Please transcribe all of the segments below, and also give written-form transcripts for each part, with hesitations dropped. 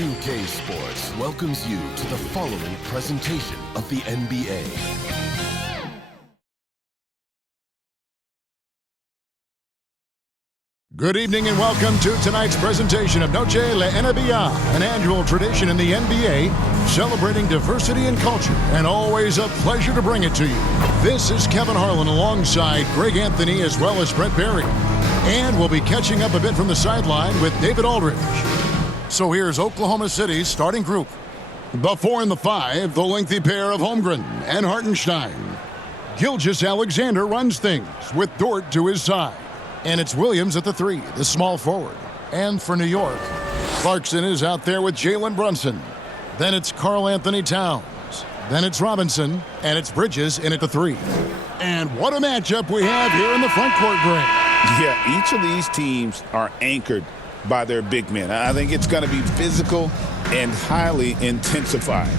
2K Sports welcomes you to the following presentation of the NBA. Good evening and welcome to tonight's presentation of Noche la NBA, an annual tradition in the NBA celebrating diversity and culture, and always a pleasure to bring it to you. This is Kevin Harlan alongside Greg Anthony as well as Brett Barry. And we'll be catching up a bit from the sideline with David Aldridge. So here's Oklahoma City's starting group. The 4 and the 5, the lengthy pair of Holmgren and Hartenstein. Gilgeous-Alexander runs things with Dort to his side. And it's Williams at the 3, the small forward. And for New York, Clarkson is out there with Jalen Brunson. Then it's Karl-Anthony Towns. Then it's Robinson. And it's Bridges in at the 3. And what a matchup we have here in the front court, Greg. Yeah, each of these teams are anchored by their big men. I think it's going to be physical and highly intensified.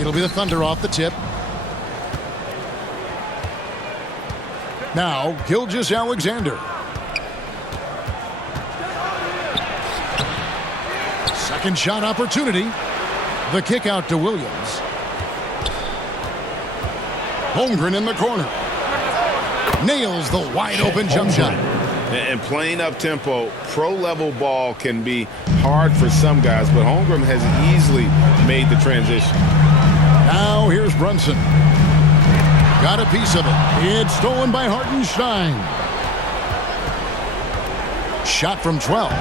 It'll be the Thunder off the tip. Now, Gilgeous-Alexander. Second shot opportunity. The kick out to Williams. Holmgren in the corner. Nails the wide open jump shot. And playing up tempo, pro-level ball can be hard for some guys, but Holmgren has easily made the transition. Now here's Brunson. Got a piece of it. It's stolen by Hartenstein. Shot from 12.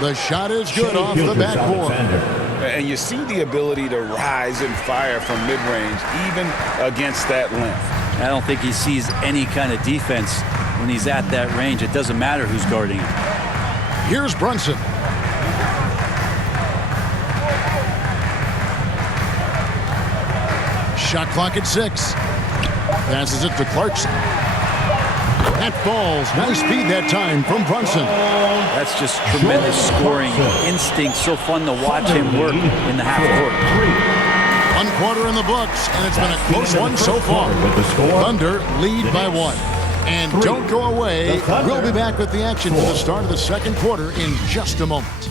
The shot is good off the backboard. And you see the ability to rise and fire from mid-range, even against that length. I don't think he sees any kind of defense when he's at that range. It doesn't matter who's guarding him. Here's Brunson. Shot clock at 6. Passes it to Clarkson. That falls. Nice speed that time from Brunson. That's just tremendous scoring instinct. So fun to watch him work in the half court. 1 quarter in the books, and it's been a close one so far. Thunder lead by 1. And don't go away. We'll be back with the action for the start of the second quarter in just a moment.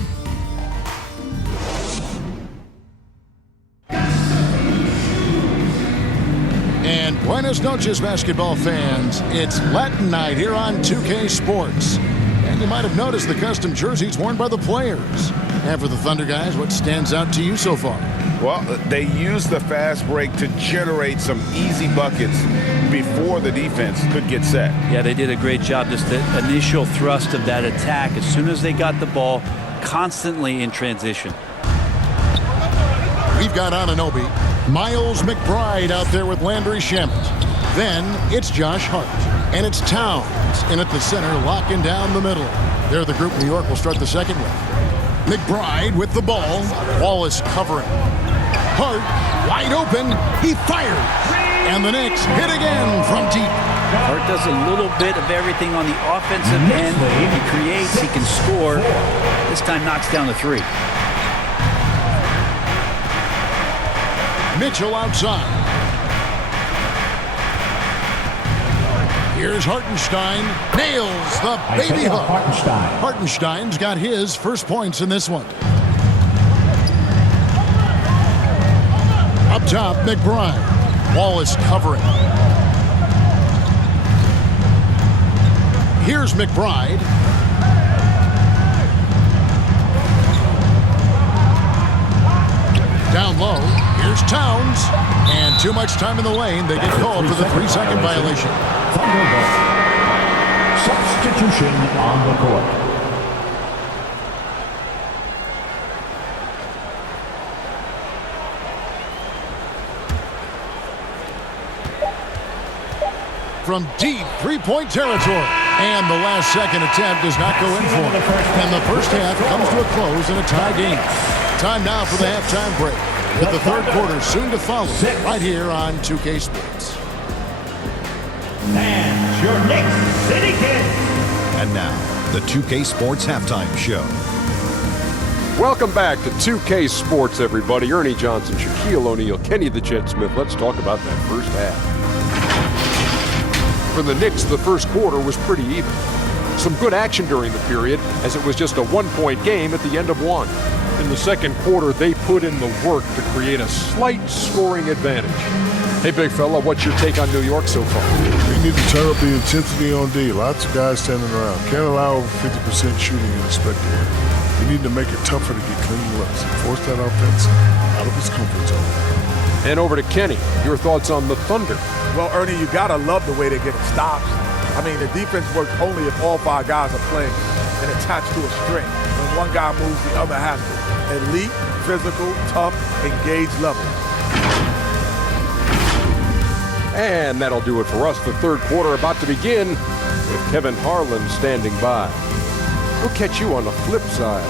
And buenas noches, basketball fans. It's Latin night here on 2K Sports. And you might have noticed the custom jerseys worn by the players. And for the Thunder guys, what stands out to you so far? Well, they used the fast break to generate some easy buckets before the defense could get set. Yeah, they did a great job. Just the initial thrust of that attack, as soon as they got the ball, constantly in transition. We've got Anunoby, Miles McBride out there with Landry Shamet. Then it's Josh Hart, and it's Towns in at the center, locking down the middle. They're the group New York will start the second with. McBride with the ball. Wallace covering. Hart wide open. He fired. And the Knicks hit again from deep. Hart does a little bit of everything on the offensive end. He creates, he can score. This time knocks down the 3. Mitchell outside. Here's Hartenstein. Nails the baby hook. Hartenstein's got his first points in this one. Up top, McBride. Wallace covering. Here's McBride. Down low, here's Towns. And too much time in the lane. They get called for the 3-second violation. Substitution on the court. From deep three-point territory. And the last second attempt does not go in for it. And the first half comes to a close in a tie game. Time now for the halftime break, with the third quarter soon to follow right here on 2K Sports. And your Knicks City Kings. And now, the 2K Sports Halftime Show. Welcome back to 2K Sports, everybody. Ernie Johnson, Shaquille O'Neal, Kenny the Jet Smith. Let's talk about that first half. For the Knicks, the first quarter was pretty even. Some good action during the period, as it was just a one-point game at the end of one. In the second quarter, they put in the work to create a slight scoring advantage. Hey, big fella, what's your take on New York so far? We need to turn up the intensity on D. Lots of guys standing around. Can't allow over 50% shooting in a respectable way. We need to make it tougher to get clean looks and force that offense out of its comfort zone. And over to Kenny. Your thoughts on the Thunder? Well, Ernie, you gotta love the way they get stops. I mean, the defense works only if all 5 guys are playing and attached to a string. When one guy moves, the other has to. Elite, physical, tough, engaged level. And that'll do it for us. The third quarter about to begin with Kevin Harlan standing by. We'll catch you on the flip side.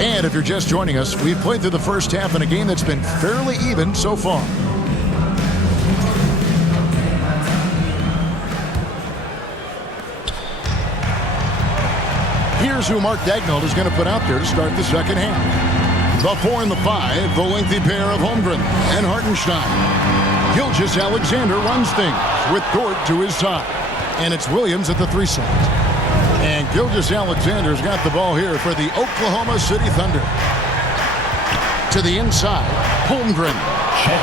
And if you're just joining us, we've played through the first half in a game that's been fairly even so far. Here's who Mark Daigneault is going to put out there to start the second half. The 4 and the 5, the lengthy pair of Holmgren and Hartenstein. Gilgeous-Alexander runs things with Dort to his side. And it's Williams at the 3 slot. And Gilgeous-Alexander's got the ball here for the Oklahoma City Thunder. To the inside, Holmgren.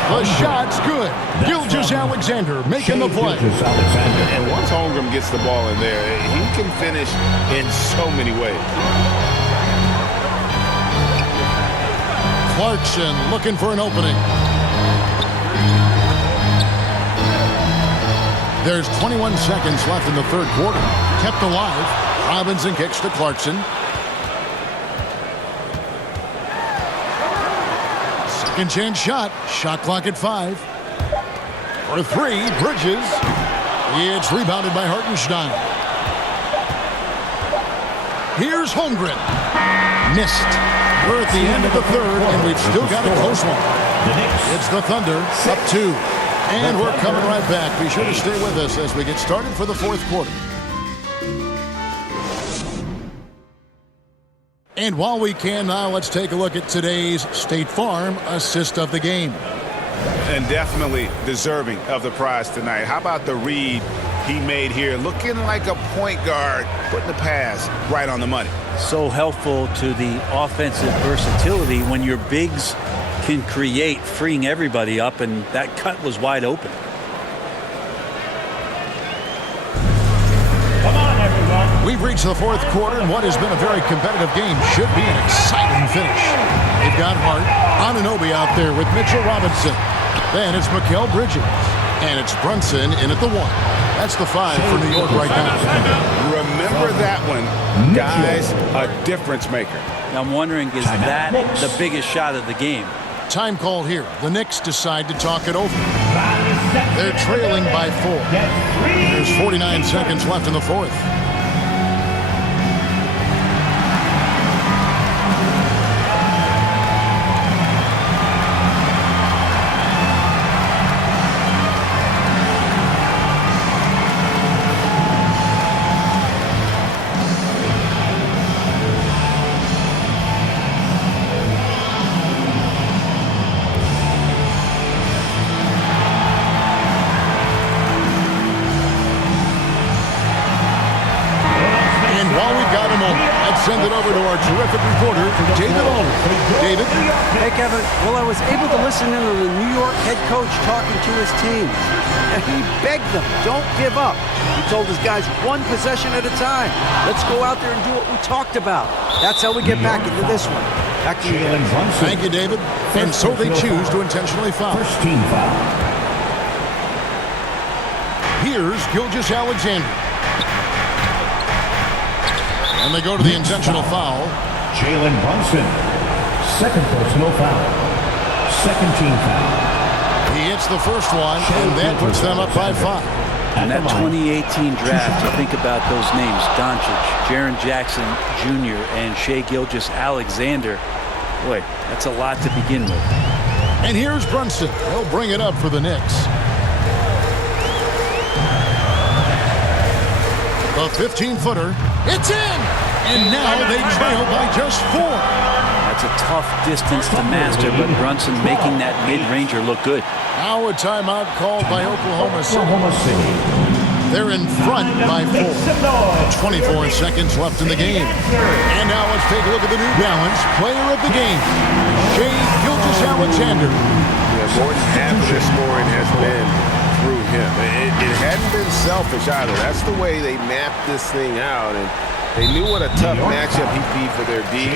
The shot's good. Gilgeous-Alexander making the play. And once Holmgren gets the ball in there, he can finish in so many ways. Clarkson looking for an opening. There's 21 seconds left in the third quarter. Kept alive. Robinson kicks to Clarkson. Second chance shot. Shot clock at 5. For 3, Bridges. It's rebounded by Hartenstein. Here's Holmgren. Missed. We're at the end of the third, and we've still got a close one. It's the Thunder up 2. And we're coming right back. Be sure to stay with us as we get started for the fourth quarter. And while we can now, let's take a look at today's State Farm assist of the game. And definitely deserving of the prize tonight. How about the read he made here? Looking like a point guard, putting the pass right on the money. So helpful to the offensive versatility when your bigs can create, freeing everybody up, and that cut was wide open. We've reached the fourth quarter, and what has been a very competitive game should be an exciting finish. They've got Hart, Anunoby out there with Mitchell Robinson. Then it's Mikal Bridges, and it's Brunson in at the 1. That's the 5 for New York right now. Remember that one, guys, a difference maker. I'm wondering, is that the biggest shot of the game? Time called here. The Knicks decide to talk it over. They're trailing by 4. There's 49 seconds left in the fourth. Send it over to our terrific reporter, David Olin. David? Hey, Kevin. Well, I was able to listen in on the New York head coach talking to his team. And he begged them, don't give up. He told his guys, 1 possession at a time. Let's go out there and do what we talked about. That's how we get back into this one. Back to you, David. Thank you, David. And so they choose to intentionally foul. First team foul. Here's Gilgeous-Alexander. And they go to the intentional foul. Jalen Brunson. Second personal foul. Second team foul. He hits the first one, and that puts them up by 5. And that 2018 draft, you think about those names, Doncic, Jaren Jackson Jr., and Shai Gilgeous-Alexander. Boy, that's a lot to begin with. And here's Brunson. He'll bring it up for the Knicks. The 15-footer. It's in! And now they trail by just 4. a tough distance to master, but Brunson making that mid-ranger look good. Now a timeout called by Oklahoma City. They're in front by 4. 24 seconds left in the game. And now let's take a look at the New Balance player of the game, Shai Gilgeous-Alexander. Yeah, more than half of their scoring has been through him. It hadn't been selfish either. That's the way they mapped this thing out. And they knew what a tough matchup he'd be for their D,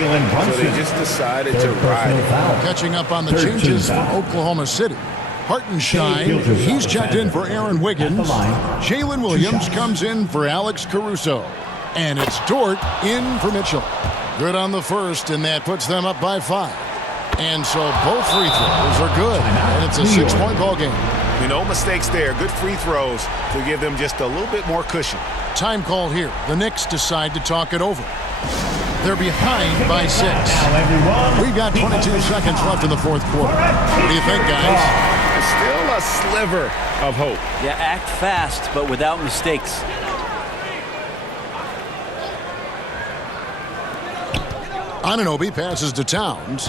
so they just decided to ride it. Catching up on the changes for Oklahoma City. Hartenstein, he's checked in for Aaron Wiggins. Jalen Williams comes in for Alex Caruso. And it's Dort in for Mitchell. Good on the first, and that puts them up by 5. And so both free throws are good, and it's a 6-point ball game. No mistakes there. Good free throws to give them just a little bit more cushion. Time call here. The Knicks decide to talk it over. They're behind by 6. We've got 22 seconds left in the fourth quarter. What do you think, guys? Still a sliver of hope. Yeah, act fast, but without mistakes. Anunoby passes to Towns.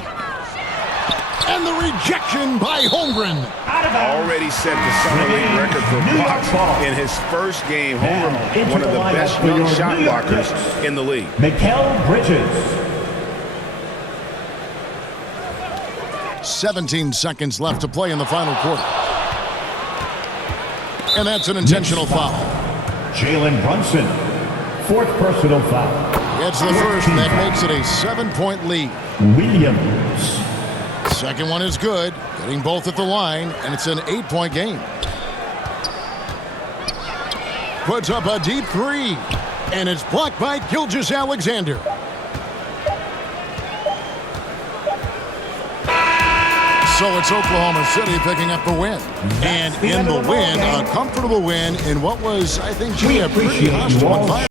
And the rejection by Holmgren. Already set the summer league record for blocks in his first game. Holmgren, one of the best young shot blockers in the league. Mikal Bridges. 17 seconds left to play in the final quarter. And that's an intentional foul. Jalen Brunson, 4th personal foul. Gets the first, and that makes it a 7-point lead. Williams. Second one is good, getting both at the line, and it's an 8-point game. Puts up a deep 3, and it's blocked by Gilgeous-Alexander. So it's Oklahoma City picking up the win. And in the win, a comfortable win in what was, I think, a pretty hostile environment.